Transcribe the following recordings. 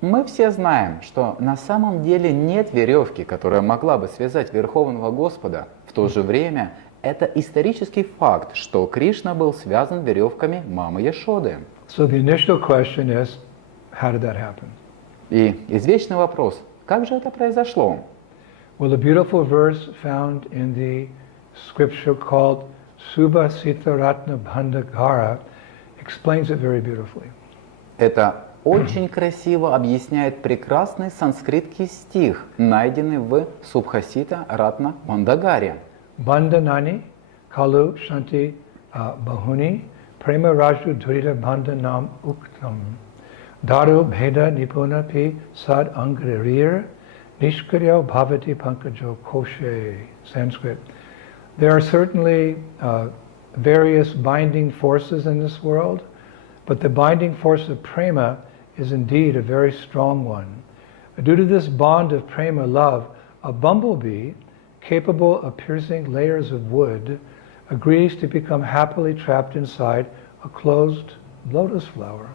Мы все знаем, что на самом деле нет веревки, которая могла бы связать Верховного Господа. В то же время это исторический факт, что Кришна был связан веревками мамы Яшоды. So the initial question is, how did that happen? И извечный вопрос, как же это произошло? Well, a beautiful verse found in the scripture called Subhasita Ratna Bhandagara explains it very beautifully. Это очень красиво объясняет прекрасный санскритский стих, найденный в Субхасита Ратна Бхандагаре. Bandhanani kalu shanti bahuni prema raju dhurita bandhanam uktam daru bheda nipuna pi sad angririr nishkaryo bhavati pankajo koshe. Sanskrit. There are certainly various binding forces in this world, but the binding force of prema is indeed a very strong one. Due to this bond of prema love, a bumblebee, capable of piercing layers of wood, agrees to become happily trapped inside a closed lotus flower.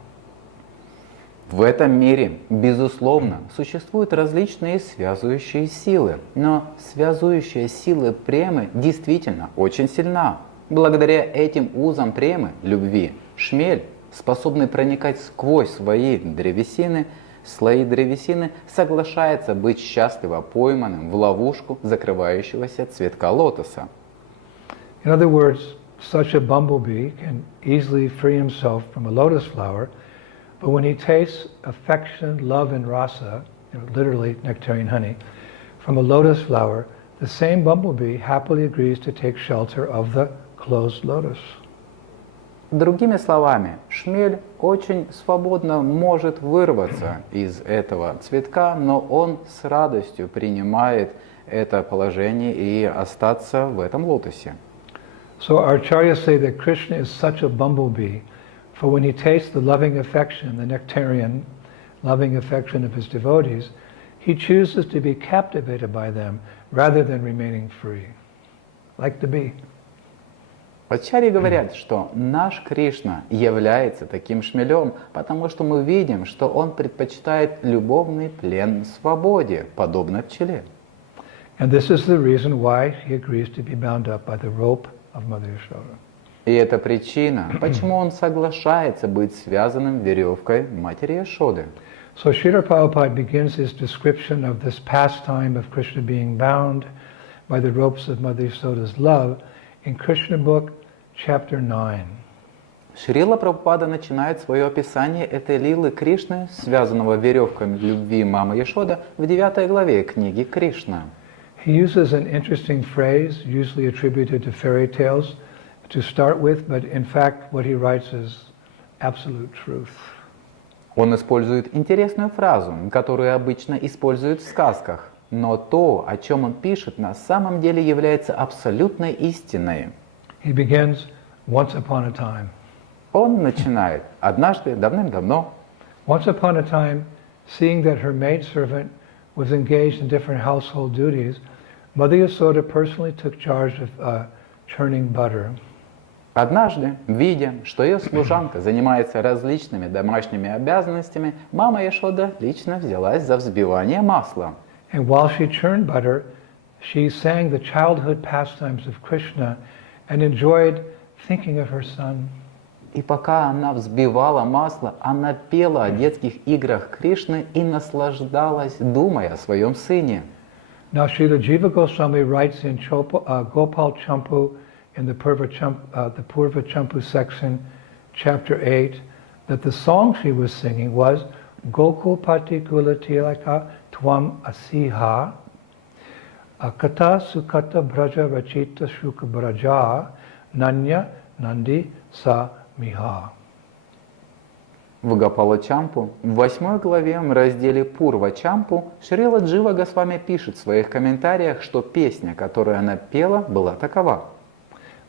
В этом мире, безусловно, существуют различные связывающие силы, но связывающая сила премы действительно очень сильна. Благодаря этим узам премы, любви, шмель, способный проникать сквозь слои древесины, соглашается быть счастливо пойманным в ловушку закрывающегося цветка лотоса. In other words, such a bumblebee can easily free himself from a lotus flower, but when he tastes affection, love, and rasa, literally nectarian honey, from a lotus flower, the same bumblebee happily agrees to take shelter of the closed lotus. Другими словами, шмель очень свободно может вырваться из этого цветка, но он с радостью принимает это положение и остаться в этом лотосе. So our acharyas say that Krishna is such a bumblebee, for when he tastes the loving affection, the nectarian loving affection of his devotees, he chooses to be captivated by them rather than remaining free, like the bee. Ачарьи говорят, что наш Кришна является таким шмелем, потому что мы видим, что он предпочитает любовный плен свободе, подобно пчеле. And this is the reason why he agrees to be bound up by the rope of Mother Yashoda. И это причина, почему он соглашается быть связанным веревкой матери Яшоды. So Srila Prabhupada begins his description of this pastime of Krishna being bound by the ropes of Mother Yashoda's love in Krishna book, chapter 9. Шрила Прабхупада начинает свое описание этой лилы Кришны, связанного веревками любви мамы Яшода, в 9 главе книги Кришна. He uses an interesting phrase, usually attributed to fairy tales, to start with, but in fact what he writes is absolute truth. Он использует интересную фразу, которую обычно используют в сказках, но то, о чем он пишет, на самом деле является абсолютной истиной. He begins, once upon a time. Он начинает однажды, давным-давно. Once upon a time, seeing that her maidservant was engaged in different household duties, Mother Yasoda personally took charge of churning butter. Однажды, видя, что ее служанка занимается различными домашними обязанностями, мама Яшода лично взялась за взбивание масла. And while she churned butter, she sang the childhood pastimes of Krishna and enjoyed thinking of her son. И пока она взбивала масло, она пела о детских играх Кришны и наслаждалась, думая о своем сыне. Now Srila Jiva Goswami writes in Gopal Champu in the Purva Champu section, chapter 8, that the song she was singing was Gokupati Kulatilaka Tvam Asiha Akata Sukata Braja Rachita Shuka Braja Nanya Nandi Sa Miha. В Гопала-Чампу, в 8 главе, в разделе Пурва-Чампу, Шрила Джива Госвами пишет в своих комментариях, что песня, которую она пела, была такова.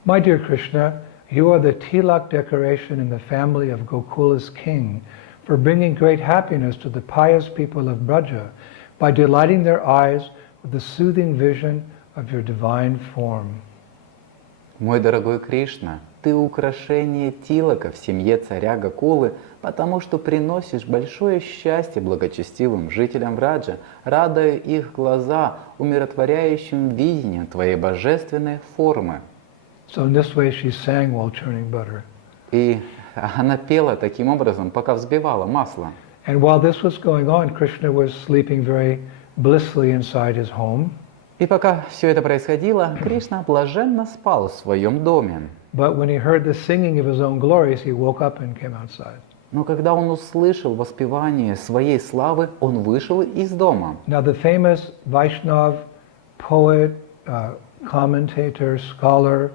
My dear Krishna, you are the tilak decoration in the family of Gokula's king for bringing great happiness to the pious people of Braja by delighting their eyes with the soothing vision of your divine form. Мой дорогой Кришна, Ты украшение Тилака в семье царя Гакулы, потому что приносишь большое счастье благочестивым жителям Враджа, радуя их глаза умиротворяющим видением Твоей божественной формы. So in this way she sang while churning butter. И она пела таким образом, пока взбивала масло. And while this was going on, Krishna was sleeping very blissfully inside his home. И пока все это происходило, Кришна блаженно спал в своем доме. But when he heard the singing of his own glories, he woke up and came outside. Но когда он услышал воспевание своей славы, он вышел из дома. Now the famous Vaishnav poet, commentator, scholar,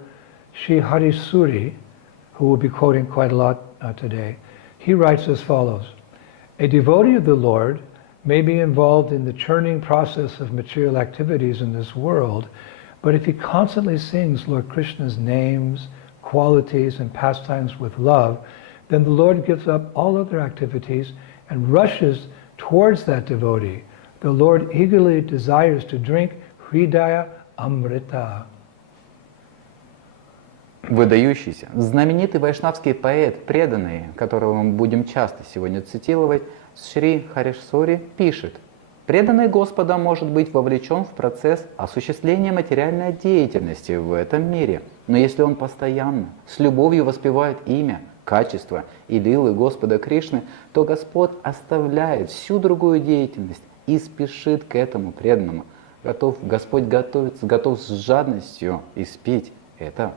Sri Hari Suri, who we'll be quoting quite a lot today, he writes as follows: a devotee of the Lord may be involved in the churning process of material activities in this world, but if he constantly sings Lord Krishna's names, qualities, and pastimes with love, then the Lord gives up all other activities and rushes towards that devotee. The Lord eagerly desires to drink Hridaya Amrita. Выдающийся, знаменитый вайшнавский поэт, преданный, которого мы будем часто сегодня цитировать, Шри Харишсори пишет: преданный Господа может быть вовлечен в процесс осуществления материальной деятельности в этом мире, но если он постоянно, с любовью воспевает имя, качество и лилы Господа Кришны, то Господь оставляет всю другую деятельность и спешит к этому преданному. Господь готов с жадностью испить это.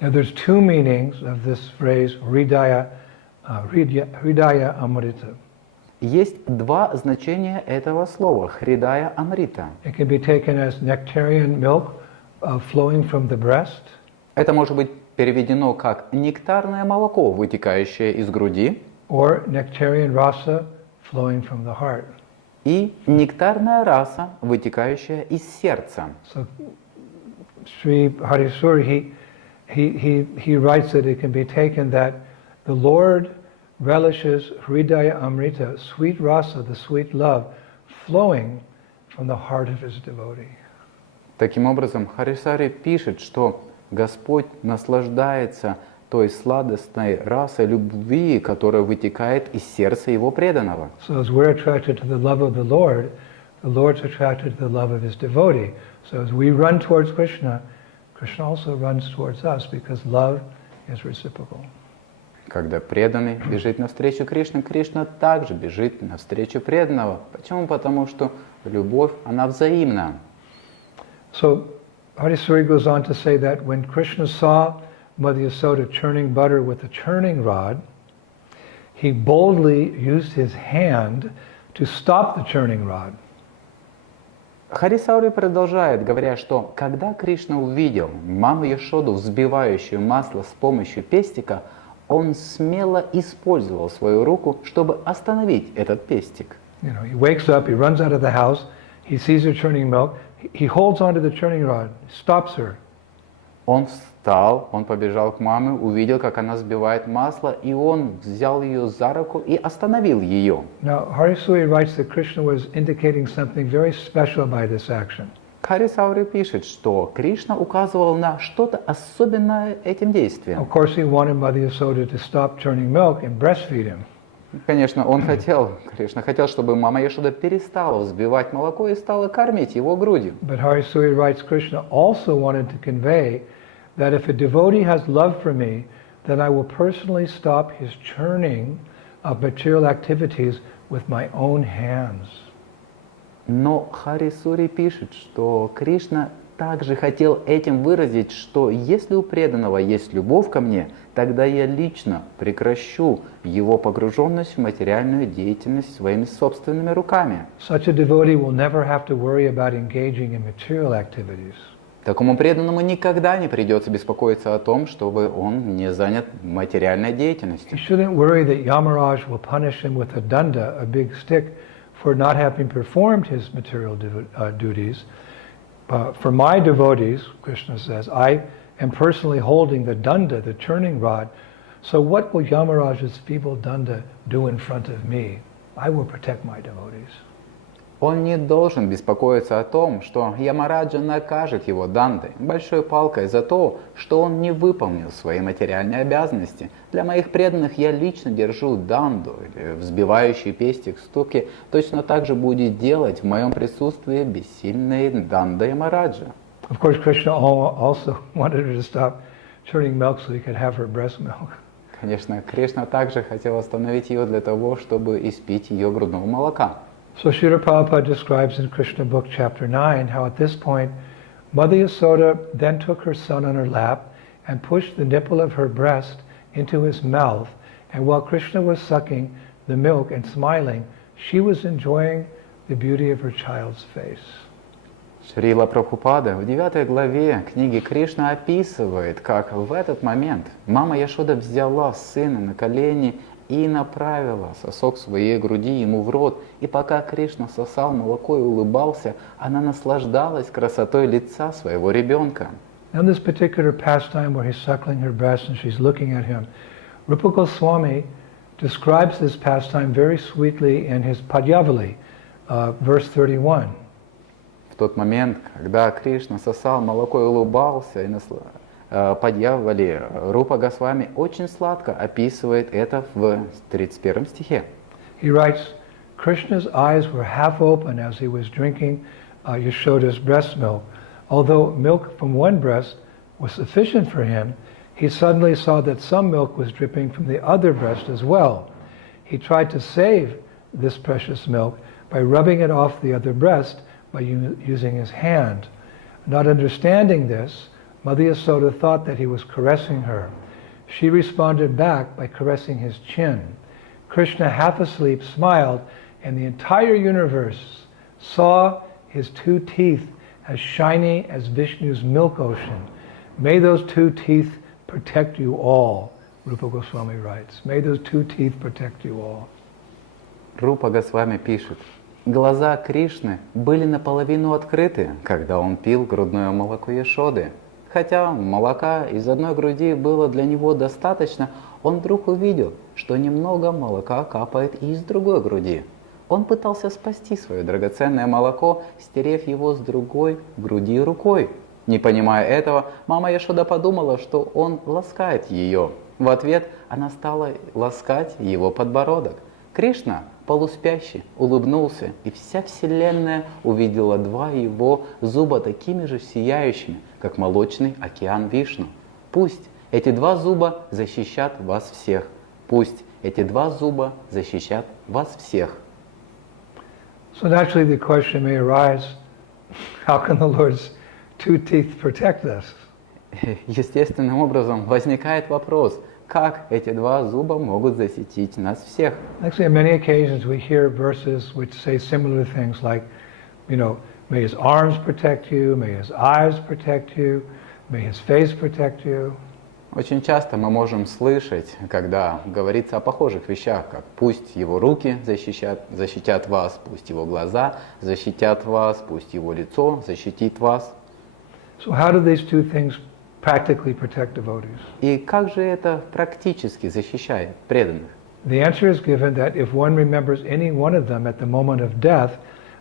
Now there's two meanings of this phrase Hridaya Amrita. Есть два значения этого слова «хридая амрита». It can be taken as nectarian milk flowing from the breast. Это может быть переведено как «нектарное молоко, вытекающее из груди», or nectarian rasa flowing from the heart. и «нектарная раса, вытекающая из сердца». So Sri Harisuri, he writes that it can be taken that the Lord relishes Hridaya Amrita, sweet rasa, the sweet love, flowing from the heart of his devotee. Таким образом, Харисари пишет, что Господь наслаждается той сладостной расой любви, которая вытекает из сердца Его преданного. So as we're attracted to the love of the Lord's attracted to the love of his devotee. So as we run towards Krishna, Krishna also runs towards us because love is reciprocal. Когда преданный бежит навстречу Кришне, Кришна также бежит навстречу преданного. Почему? Потому что любовь, она взаимна. So Harisuri goes on to say that when Krishna saw Mother Yasoda churning butter with a churning rod, he boldly used his hand to stop the churning rod. Харисаури продолжает, говоря, что когда Кришна увидел маму Яшоду, взбивающую масло с помощью пестика, он смело использовал свою руку, чтобы остановить этот пестик. You know, he wakes up, he runs out of the house, he sees her churning milk, he holds onto the churning rod, stops her. Он встал, он побежал к маме, увидел, как она взбивает масло, и он взял ее за руку и остановил ее. Now, Harisuri writes that Krishna was indicating something very special by this action. Харисаури пишет, что Кришна указывал на что-то особенное этим действием. Of course, he wanted Mother Yasoda to stop churning milk and breastfeed him. Конечно, Кришна хотел, чтобы мама Яшода перестала взбивать молоко и стала кормить его грудью. But Harisuri writes Krishna also wanted to convey that if a devotee has love for me, then I will personally stop his churning of material activities with my own hands. Но Харисури пишет, что Кришна также хотел этим выразить, что если у преданного есть любовь ко мне, тогда я лично прекращу его погруженность в материальную деятельность своими собственными руками. Such a devotee will never have to worry about engaging in material activities. Такому преданному никогда не придется беспокоиться о том, чтобы он не занят материальной деятельностью. He shouldn't worry that Yamaraj will punish him with a danda, a big stick, for not having performed his material duties. For my devotees, Krishna says, I am personally holding the danda, the churning rod. So what will Yamaraj's feeble danda do in front of me? I will protect my devotees. Он не должен беспокоиться о том, что Ямараджа накажет его Дантой большой палкой за то, что он не выполнил свои материальные обязанности. Для моих преданных я лично держу Данду, или взбивающий пестик ступки, точно так же будет делать в моем присутствии бессильный Данда Ямараджа. Of course, Krishna also wanted her to stop churning milk so he could have her breast milk. Конечно, Кришна также хотел остановить ее для того, чтобы испить ее грудного молока. So Srila Prabhupada describes in Krishna book chapter 9 how at this point Mother Yasoda then took her son on her lap and pushed the nipple of her breast into his mouth, and while Krishna was sucking the milk and smiling, she was enjoying the beauty of her child's face. Шрила Прабхупада в 9 главе книги Кришна описывает, как в этот момент мама Яшода взяла сына на колени и направила сосок своей груди ему в рот, и пока Кришна сосал молоко и улыбался, она наслаждалась красотой лица своего ребенка. In this particular pastime where he's suckling her breast and she's looking at him, Rupa Goswami describes this pastime very sweetly in his Padyavali, verse 31. В тот момент, когда Кришна сосал молоко и улыбался, Падьявали, Рупа Госвами очень сладко описывает это в 31 стихе. He writes, Krishna's eyes were half open as he was drinking Yashoda's breast milk. Although milk from one breast was sufficient for him, he suddenly saw that some milk was dripping from the other breast as well. He tried to save this precious milk by rubbing it off the other breast by using his hand. Not understanding this, Mother Yasoda thought that he was caressing her. She responded back by caressing his chin. Krishna, half asleep, smiled, and the entire universe saw his 2 teeth as shiny as Vishnu's milk ocean. May those 2 teeth protect you all, Rupa Goswami writes. May those 2 teeth protect you all. Рупа Госвами пишет, глаза Кришны были наполовину открыты, когда он пил грудное молоко Яшоды. Хотя молока из одной груди было для него достаточно, он вдруг увидел, что немного молока капает и из другой груди. Он пытался спасти свое драгоценное молоко, стерев его с другой груди рукой. Не понимая этого, мама Яшода подумала, что он ласкает ее. В ответ она стала ласкать его подбородок. Кришна, полуспящий, улыбнулся, и вся вселенная увидела 2 его зуба такими же сияющими, как молочный океан Вишну. Пусть эти 2 зуба защищат вас всех. Пусть эти 2 зуба защищат вас всех. So naturally the question may arise, how can the Lord's 2 teeth protect us? Естественным образом возникает вопрос, как эти 2 зуба могут защитить нас всех? Actually, on many occasions we hear verses which say similar things like, may his arms protect you, may his eyes protect you, may his face protect you. Очень часто мы можем слышать, когда говорится о похожих вещах, как пусть его руки защитят вас, пусть его глаза защитят вас, пусть его лицо защитит вас. So how do these 2 things practically protect devotees? И как же это практически защищает преданных? The answer is given that if one remembers any one of them at the moment of death,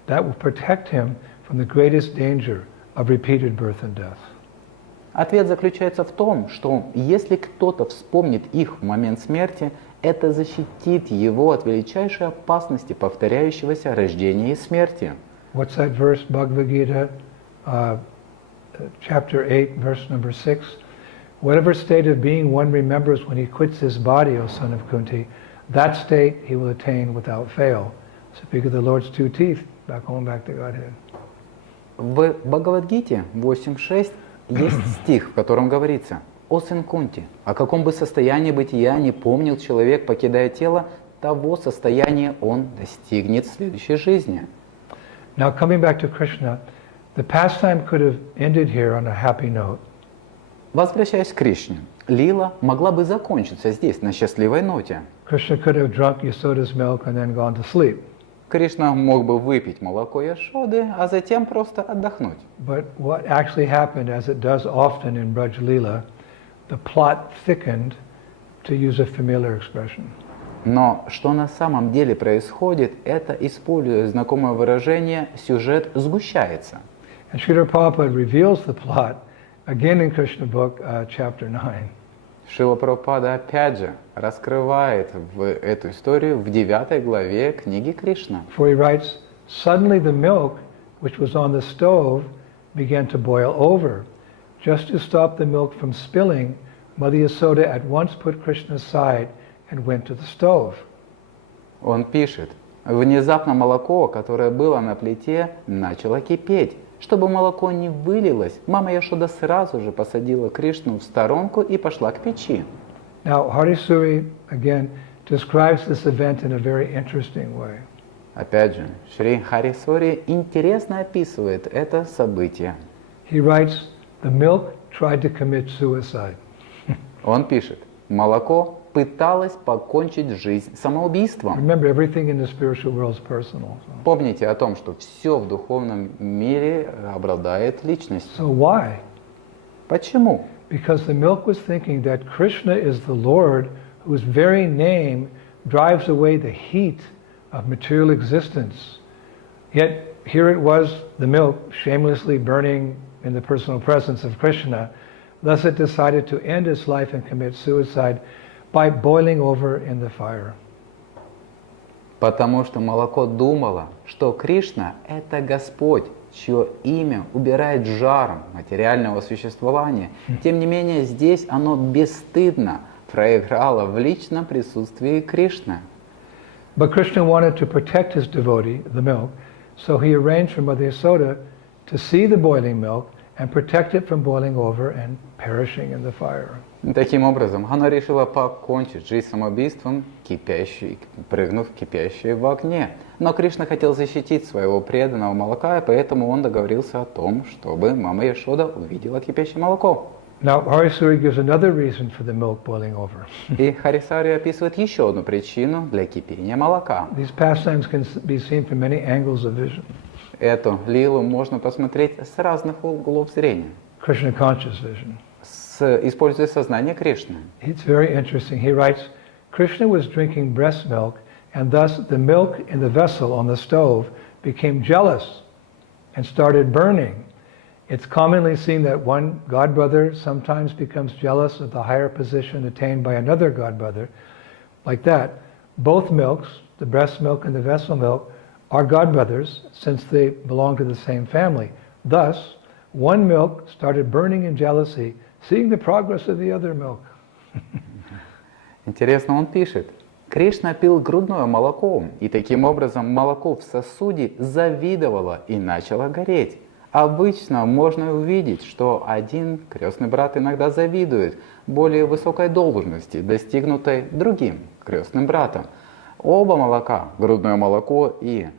that will protect him from the greatest danger of repeated birth and death. Ответ заключается в том, что если кто-то вспомнит их в момент смерти, это защитит его от величайшей опасности повторяющегося рождения и смерти. What's that verse, Bhagavad Gita, chapter 8, verse number 6? Whatever state of being one remembers when he quits his body, O son of Kunti, that state he will attain without fail. Speak of the Lord's 2 teeth, going back to Godhead. В Бхагавад-гите 8.6 есть стих, в котором говорится: «О сын Кунти, о каком бы состоянии бытия не помнил человек, покидая тело, того состояния он достигнет в следующей жизни». Now coming back to Krishna, the pastime could have ended here on a happy note. Возвращаясь к Кришне, лила могла бы закончиться здесь, на счастливой ноте. Krishna could have drunk Yasoda's milk and then gone to sleep. Кришна мог бы выпить молоко Яшоды, а затем просто отдохнуть. But what actually happened, as it does often in Braj Leela, the plot thickened, to use a familiar expression. Но что на самом деле происходит, это, используя знакомое выражение, сюжет сгущается. And Srila Prabhupada reveals the plot again in Krishna book, chapter 9. Шрила Прабхупада опять же раскрывает эту историю в 9 главе книги Кришна. For he writes, suddenly the milk which was on the stove began to boil over. Just to stop the milk from spilling, Mother Yasoda at once put Krishna aside and went to the stove. Он пишет, внезапно молоко, которое было на плите, начало кипеть. Чтобы молоко не вылилось, мама Яшода сразу же посадила Кришну в сторонку и пошла к печи. Now, Harisuri, again, describes this event in a very interesting way. Опять же, Шри Харисори интересно описывает это событие. He writes, the milk tried to commit suicide. Он пишет, молоко пыталось покончить жизнь самоубийством. Remember, everything in the spiritual world is personal. Помните о том, что все в духовном мире обладает личностью. So why? Почему? Because the milk was thinking that Krishna is the Lord whose very name drives away the heat of material existence. Yet here it was, the milk, shamelessly burning in the personal presence of Krishna. Thus it decided to end its life and commit suicide by boiling over in the fire. Потому что молоко думало, что Кришна – это Господь, чье имя убирает жаром материального существования. Тем не менее, здесь оно бесстыдно проиграло в личном присутствии Кришны. But Krishna wanted to protect his devotee, the milk, so he arranged for Mother Yasoda to see the boiling milk and protect it from boiling over and perishing in the fire. Таким образом, она решила покончить жизнь самоубийством, прыгнув в кипящее в огне. Но Кришна хотел защитить своего преданного молока, и поэтому он договорился о том, чтобы мама Яшода увидела кипящее молоко. Now, Harisuri gives another reason for the milk boiling over. И Харисари описывает еще одну причину для кипения молока. These pastimes can be seen from many angles of vision. Эту лилу можно посмотреть с разных углов зрения, Krishna conscious vision. используя сознание Кришны. It's very interesting. He writes, Krishna was drinking breast milk, and thus the milk in the vessel on the stove became jealous and started burning. It's commonly seen that one godbrother sometimes becomes jealous of the higher position attained by another godbrother. Like that, both milks, the breast milk and the vessel milk, are godbrothers since they belong to the same family. Thus, one milk started burning in jealousy, seeing the progress of the other milk. Интересно, он пишет, Кришна пил грудное молоко, и таким образом молоко в сосуде завидовало и начало гореть. Обычно можно увидеть, что один крестный брат иногда завидует более высокой должности, достигнутой другим крестным братом. Оба молока, грудное молоко и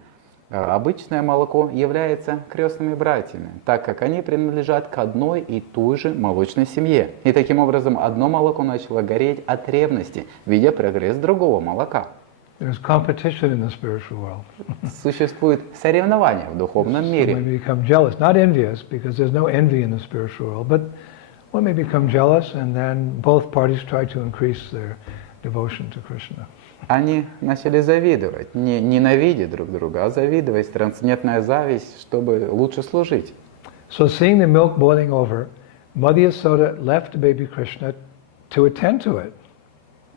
обычное молоко, являются крестными братьями, так как они принадлежат к одной и той же молочной семье. И таким образом одно молоко начало гореть от ревности, видя прогресс другого молока. There's competition in the spiritual world. Существует соревнование в духовном мире. One may become jealous, not envious, because there's no envy in the spiritual world, but one may become jealous, and then both parties try to increase their devotion to Krishna. Они начали завидовать, не ненавидя друг друга, а завидовать, трансцендентная зависть, чтобы лучше служить. So seeing the milk boiling over, Mother Yasoda left baby Krishna to attend to it.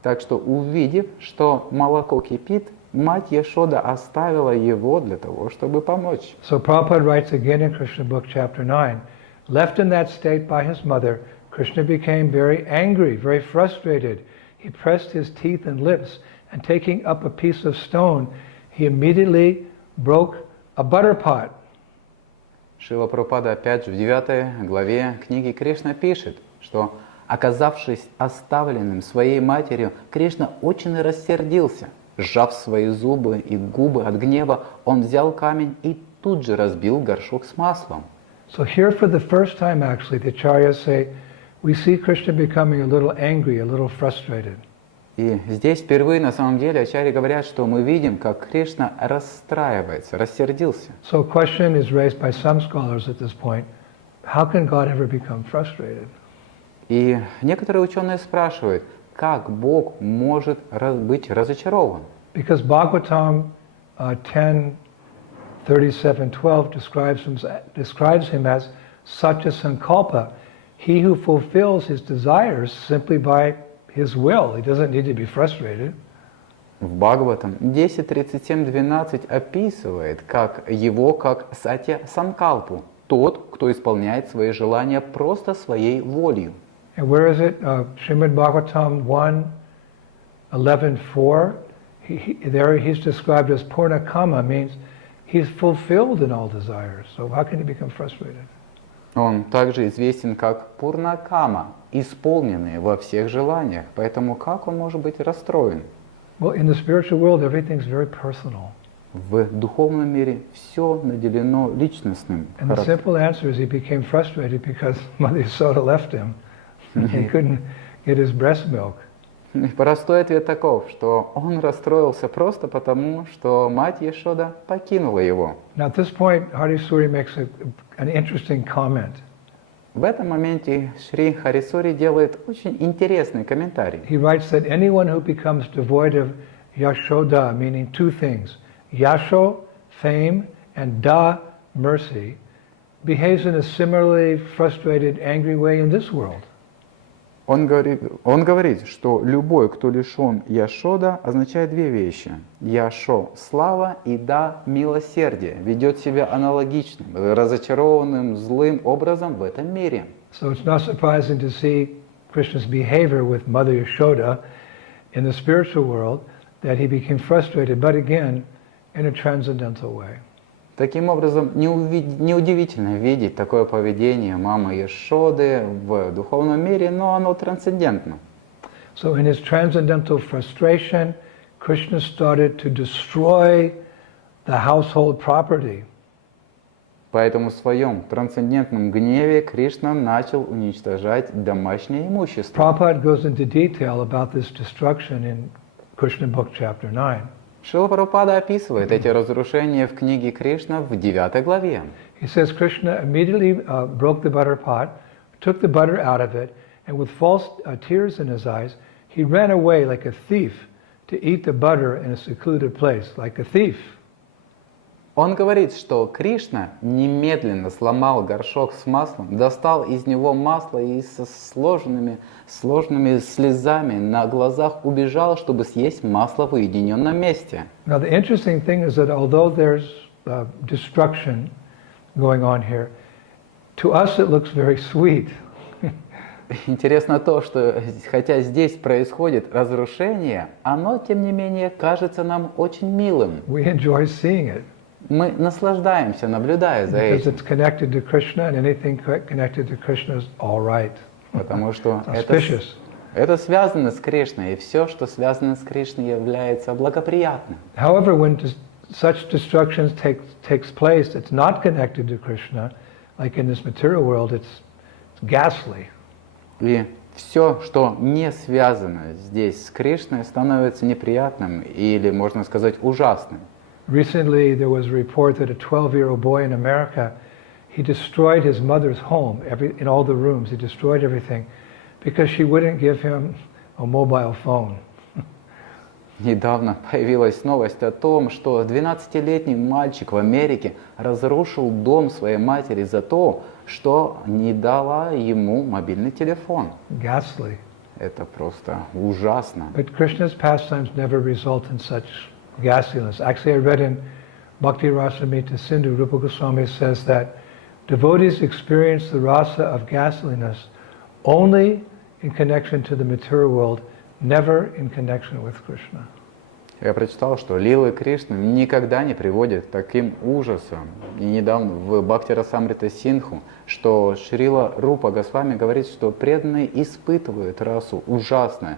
Так что, увидев, что молоко кипит, мать Яшода оставила его для того, чтобы помочь. So Prabhupada writes again in Krishna book, chapter 9, left in that state by his mother, Krishna became very angry, very frustrated. He pressed his teeth and lips, and taking up a piece of stone, he immediately broke a butter pot. Шрила Прабхупада опять же в 9 главе книги Кришна пишет, что, оказавшись оставленным своей матерью, Кришна очень рассердился. Сжав свои зубы и губы от гнева, он взял камень и тут же разбил горшок с маслом. So here for the first time actually, the acharyas say, we see Krishna becoming a little angry, a little frustrated. И здесь впервые на самом деле ачарьи говорят, что мы видим, как Кришна расстраивается, рассердился. So a question is raised by some scholars at this point, how can God ever become frustrated? И некоторые ученые спрашивают, как Бог может быть разочарован? Because Bhagavatam 10:37-12 describes him as satya sankalpa, he who fulfills his desires simply by his will. He doesn't need to be frustrated. В Бхагаватам 10.37.12 описывает его как сатья санкалпу, тот, кто исполняет свои желания просто своей волей. And where is it? Srimad Bhagavatam 1:11.4. There he's described as purna kama, means he's fulfilled in all desires. So how can he become frustrated? Он также известен как пурнакама, исполненный во всех желаниях. Поэтому как он может быть расстроен? Well, in the spiritual world, everything's very personal. В духовном мире все наделено личностным And the simple answer is he became frustrated because Mother Yasoda left him. He couldn't get his breast milk. Простой ответ таков, что он расстроился просто потому, что мать Яшода покинула его. Now at this point, Harisuri makes an interesting comment. В этом моменте Шри Харисури делает очень интересный комментарий. He writes that anyone who becomes devoid of Yashoda, meaning two things, Yasho, fame, and Da, mercy, behaves in a similarly frustrated, angry way in this world. Он говорит, что любой, кто лишен Яшода, означает две вещи. Яшо – слава, и Да – милосердие. Ведет себя аналогичным, разочарованным, злым образом в этом мире. So it's not surprising to see Krishna's behavior with Mother Yashoda in the spiritual world, that he became frustrated, but again, in a transcendental way. Таким образом, неудивительно видеть такое поведение мамы Яшоды в духовном мире, но оно трансцендентно. So in his transcendental frustration, Krishna started to destroy the household property. Поэтому в своем трансцендентном гневе Кришна начал уничтожать домашнее имущество. Prabhupada goes into detail about this destruction in Krishna book chapter 9. Шрила Прабхупада описывает эти разрушения в книге Кришна в 9 главе. He says Krishna immediately broke the butter pot, took the butter out of it, and with false tears in his eyes, he ran away like a thief to eat the butter in a secluded place, like a thief. Он говорит, что Кришна немедленно сломал горшок с маслом, достал из него масло и со сложными слезами на глазах убежал, чтобы съесть масло в уединенном месте. Now the interesting thing is that although there's destruction going on here, to us it looks very sweet. Интересно то, что хотя здесь происходит разрушение, оно, тем не менее, кажется нам очень милым. We enjoy seeing it. Мы наслаждаемся, наблюдая за Because этим. it's connected to Krishna, and anything connected to Krishna is all right. Потому что это связано с Кришной, и все, что связано с Кришной, является благоприятным. However, when such destruction takes place, it's not connected to Krishna, like in this material world, it's ghastly. И все, что не связано здесь с Кришной, становится неприятным или, можно сказать, ужасным. Recently, there was a report that a 12-year-old boy in America, he destroyed his mother's home, in all the rooms. He destroyed everything because she wouldn't give him a mobile phone. Недавно появилась новость о том, что 12-летний мальчик в Америке разрушил дом своей матери за то, что не дала ему мобильный телефон. Ghastly. Это просто ужасно. But Krishna's pastimes never result in such ghastliness. Actually, I read in Bhakti Rasamrita Sindhu, Rupa Goswami says that devotees experience the rasa of ghastliness only in connection to the material world, never in connection with Krishna. Я прочитал, что лилы Кришны никогда не приводят к таким ужасам. И недавно в Бхакти Расамрита Синдху, что Шрила Рупа Госвами говорит, что преданные испытывают расу ужасное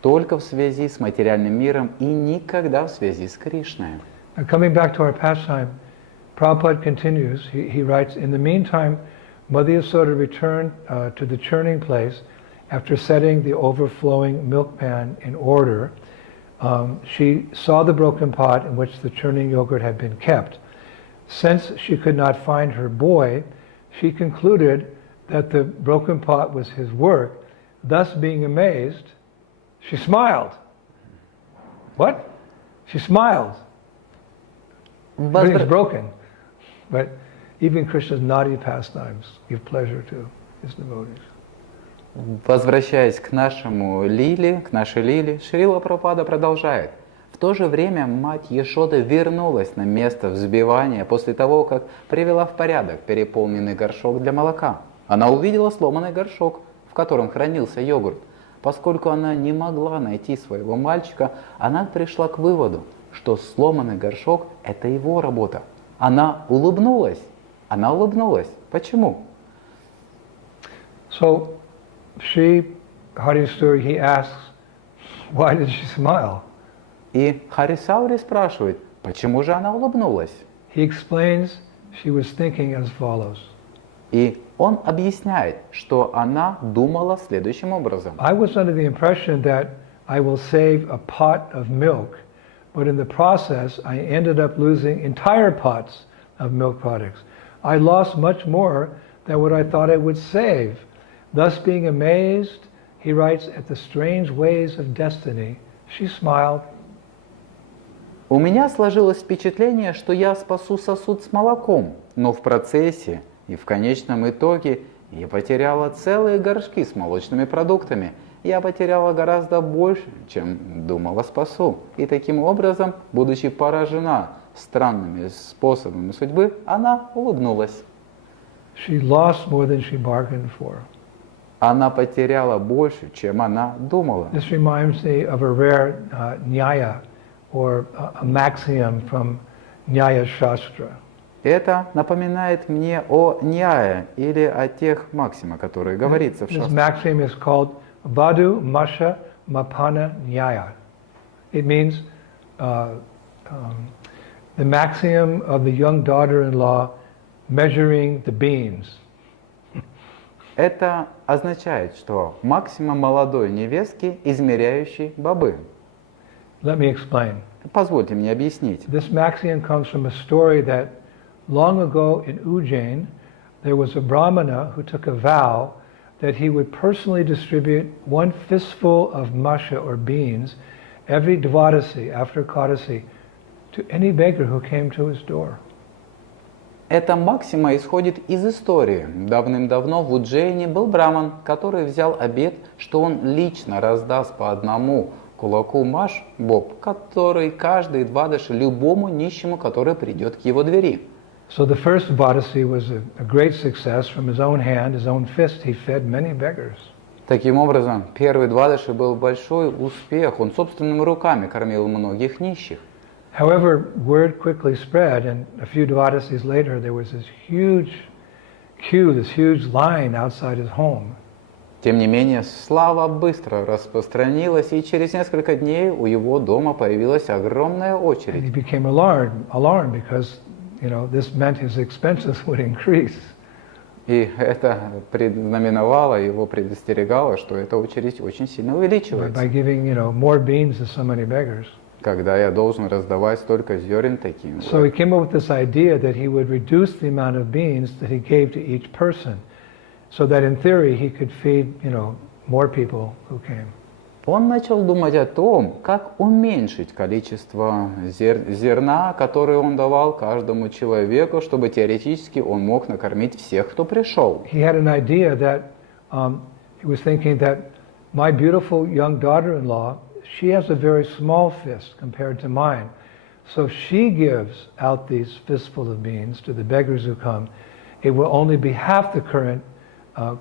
только в связи с материальным миром и никогда в связи с Кришной. Now, coming back to our pastime, Prabhupada continues, he writes, in the meantime, Mother Yasoda returned to the churning place after setting the overflowing milk pan in order. She saw the broken pot in which the churning yogurt had been kept. Since she could not find her boy, she concluded that the broken pot was his work. Thus, being amazed, She smiled. What? She smiled. Everything's broken. But even Krishna's naughty pastimes give pleasure to his devotees. Возвращаясь к нашей Лиле, Шрила Прабхупада продолжает. В то же время мать Ешода вернулась на место взбивания после того, как привела в порядок переполненный горшок для молока. Она увидела сломанный горшок, в котором хранился йогурт. Поскольку она не могла найти своего мальчика, она пришла к выводу, что сломанный горшок – это его работа. Она улыбнулась. Почему? So, Harisuri, he asks, why did she smile? И Харисаури спрашивает, почему же она улыбнулась? He explains she was thinking as follows. И он объясняет, что она думала следующим образом. I was under the impression that I will save a pot of milk, but in the process I ended up losing entire pots of milk products. I lost much more than what I thought I would save. Thus being amazed, he writes, at the strange ways of destiny, she smiled. У меня сложилось впечатление, что я спасу сосуд с молоком, но в процессе и в конечном итоге я потеряла целые горшки с молочными продуктами. Я потеряла гораздо больше, чем думала спасу. И таким образом, будучи поражена странными способами судьбы, она улыбнулась. She lost more than she bargained for. Она потеряла больше, чем она думала. This reminds me of a rare nyaya, or a maxiom from Nyaya Shastra. Это напоминает мне о ньяе или о тех максимах, которые говорится в This шастре. maxim is called Vadu Masha Mapana Nyaya. It means the maxim of the young daughter-in-law measuring the beans. Это означает, что максима молодой невестки, измеряющей бобы. Let me explain. Позвольте мне объяснить. This maxim comes from a story that long ago in Ujjain, there was a brahmana who took a vow that he would personally distribute one fistful of masha or beans every dvadasi, after kadasi, to any beggar who came to his door. Эта максима исходит из истории. Давным-давно в Уджейне был браман, который взял обет, что он лично раздаст по одному кулаку маш, боб, который каждый двадаши любому нищему, который придет к его двери. So the first dvadasi was a great success. From his own hand, his own fist, he fed many beggars. Таким образом, первый двадаши был большой успех. Он собственными руками кормил многих нищих. However, word quickly spread, and a few dvadasis later, there was this huge queue, this huge line outside his home. Тем не менее, слава быстро распространилась, и через несколько дней у его дома появилась огромная And he очередь. became alarmed because, this meant his expenses would increase. И это предзнаменовало, его предостерегало, что эта очередь очень сильно увеличивается. By giving, more beans to so many beggars. Когда я должен раздавать столько зерен таким. So he came up with this idea that he would reduce the amount of beans that he gave to each person, so that in theory he could feed, more people who came. Он начал думать о том, как уменьшить количество зерна, которое он давал каждому человеку, чтобы теоретически он мог накормить всех, кто пришел. He had an idea that he was thinking that my beautiful young daughter-in-law, she has a very small fist compared to mine. So if she gives out these fistfuls of beans to the beggars who come, it will only be half the current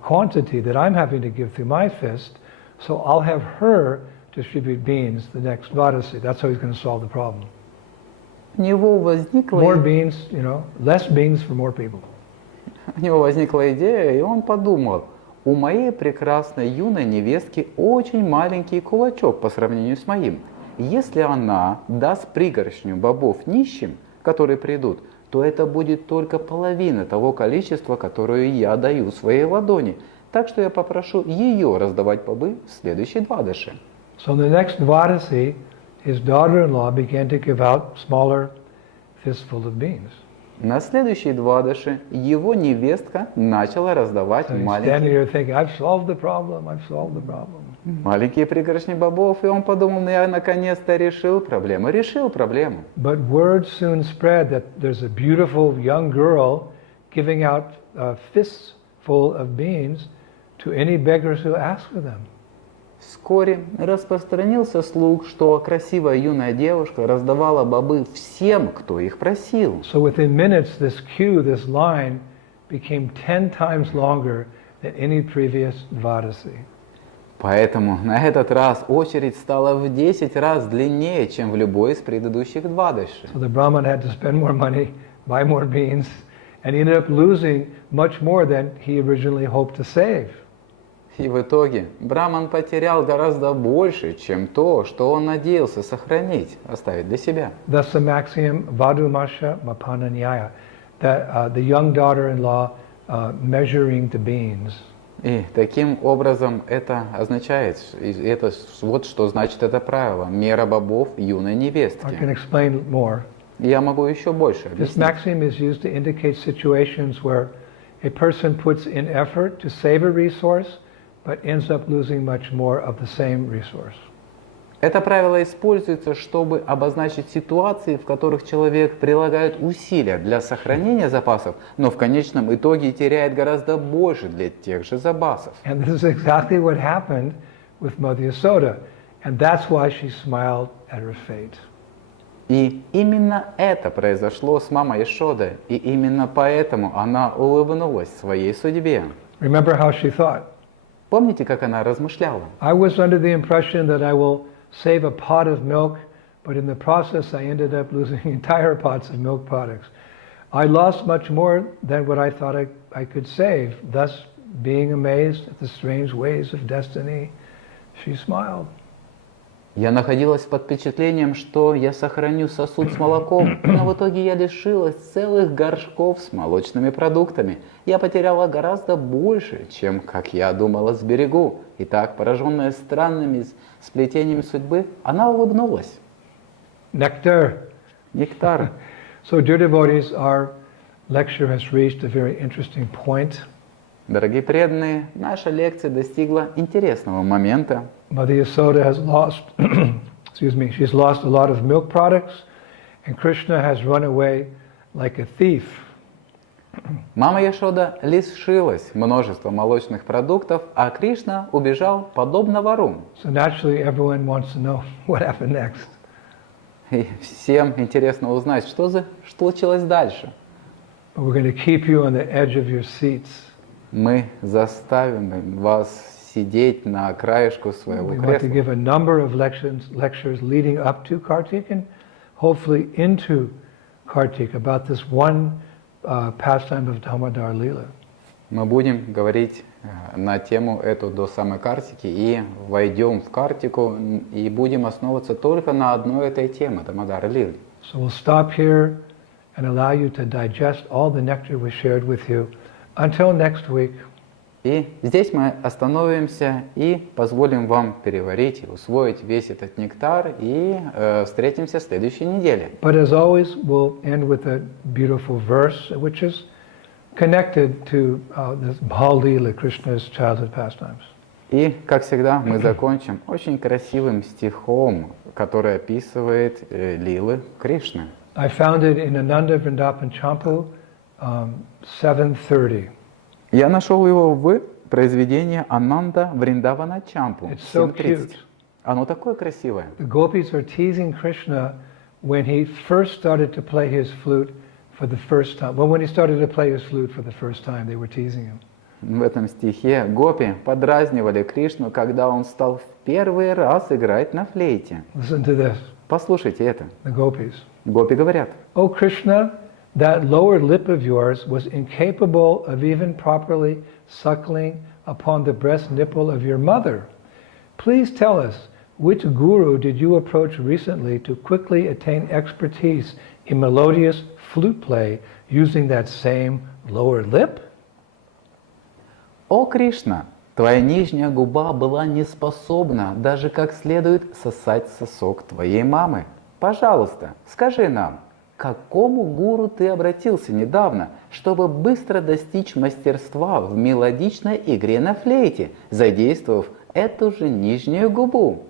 quantity that I'm having to give through my fist. So I'll have her distribute beans the next Dvadasi. That's how he's going to solve the problem. У него возникла More beans, less beans for more people. У него возникла идея, и он подумал, у моей прекрасной юной невестки очень маленький кулачок по сравнению с моим. Если она даст пригоршню бобов нищим, которые придут, то это будет только половина того количества, которое я даю своей ладони. Так что я попрошу ее раздавать бобы в следующей двадаши. So the next Dvadasi, his daughter-in-law began to give out smaller fistfuls of beans. На следующей двадаши его невестка начала раздавать So he's standing маленькие. here thinking, I've solved the problem. Маленькие пригоршни бобов, и он подумал, ну я наконец-то решил проблему. Решил проблему. But word soon spread that there's a beautiful young girl giving out a fistful of beans to any beggars who ask for them. Вскоре распространился слух, что красивая юная девушка раздавала бобы всем, кто их просил. So within minutes, this queue, this line, became 10 times longer than any previous Dvadasi. Поэтому на этот раз очередь стала в 10 раз длиннее, чем в любой из предыдущих двадаши. So the Brahman had to spend more money, buy more beans, and he ended up losing much more than he originally hoped to save. И в итоге Браман потерял гораздо больше, чем то, что он надеялся сохранить, оставить для себя. Thus the maxim Vadumasha Mapananyaya, that the young daughter-in-law measuring the beans. И таким образом это означает, и это вот что значит это правило, мера бобов юной I can невестки. explain more. Я могу еще больше This объяснить. maxim is used to indicate situations where a person puts in effort to save a resource, but ends up losing much more of the same resource. Это правило используется, чтобы обозначить ситуации, в которых человек прилагает усилия для сохранения запасов, но в конечном итоге теряет гораздо больше для тех же запасов. And this is exactly what happened with Mother Yasoda, and that's why she smiled at her fate. И именно это произошло с мамой Яшодой, и именно поэтому она улыбнулась своей судьбе. Remember how she thought? Помните, как она размышляла? I was under the impression that I will save a pot of milk, but in the process I ended up losing entire pots of milk products. I lost much more than what I thought I could save. Thus, being amazed at the strange ways of destiny, she smiled. Я находилась под впечатлением, что я сохраню сосуд с молоком, но в итоге я лишилась целых горшков с молочными продуктами. Я потеряла гораздо больше, чем, как я думала, сберегу. И так, пораженная странными сплетениями судьбы, она улыбнулась. Nectar. Нектар. So, dear devotees, our lecture has reached a very interesting point. Дорогие преданные, наша лекция достигла интересного момента. Mother Yasoda has lost, she's lost a lot of milk products, and Krishna has run away like a thief. Мама Яшода лишилась множества молочных продуктов, а Кришна убежал подобно вору. So naturally, everyone wants to know what happened next. И всем интересно узнать, что случилось дальше. But we're going to keep you on the edge of your seats. Мы заставим вас сидеть на краешку своего We want to кресла. give a number of lectures leading up to Kartik and hopefully into Kartik about this one pastime of Damodar Leela. Мы будем говорить на тему эту до самой Картики и войдем в Картику и будем основываться только на одной этой теме, Дамодара Лилы. So we'll stop here and allow you to digest all the nectar we shared with you until next week. И здесь мы остановимся и позволим вам переварить и усвоить весь этот нектар и встретимся в следующей неделе. But as always, we'll end with a beautiful verse which is connected to this Bal-Leela, Krishna's childhood pastimes. И, как всегда, мы закончим очень красивым стихом, который описывает лилы Кришны. I found it in Ananda Vrindavan Champu, 7:30. Я нашел его в произведении Ананда Вриндавана Чампу. It's so 7:30. cute. Оно такое красивое. The gopis are teasing Krishna when he first started to play his flute for the first time. Well, when he started to play his flute for the first time, they were teasing him. В этом стихе гопи подразнивали Кришну, когда он стал в первый раз играть на флейте. Listen to this, Послушайте это. the gopis. Гопи говорят: Oh Krishna, that lower lip of yours was incapable of even properly suckling upon the breast nipple of your mother. Please tell us, which guru did you approach recently to quickly attain expertise in melodious flute play using that same lower lip? «О, Кришна, твоя нижняя губа была не способна даже как следует сосать сосок твоей мамы. Пожалуйста, скажи нам, к какому гуру ты обратился недавно, чтобы быстро достичь мастерства в мелодичной игре на флейте, задействовав эту же нижнюю губу.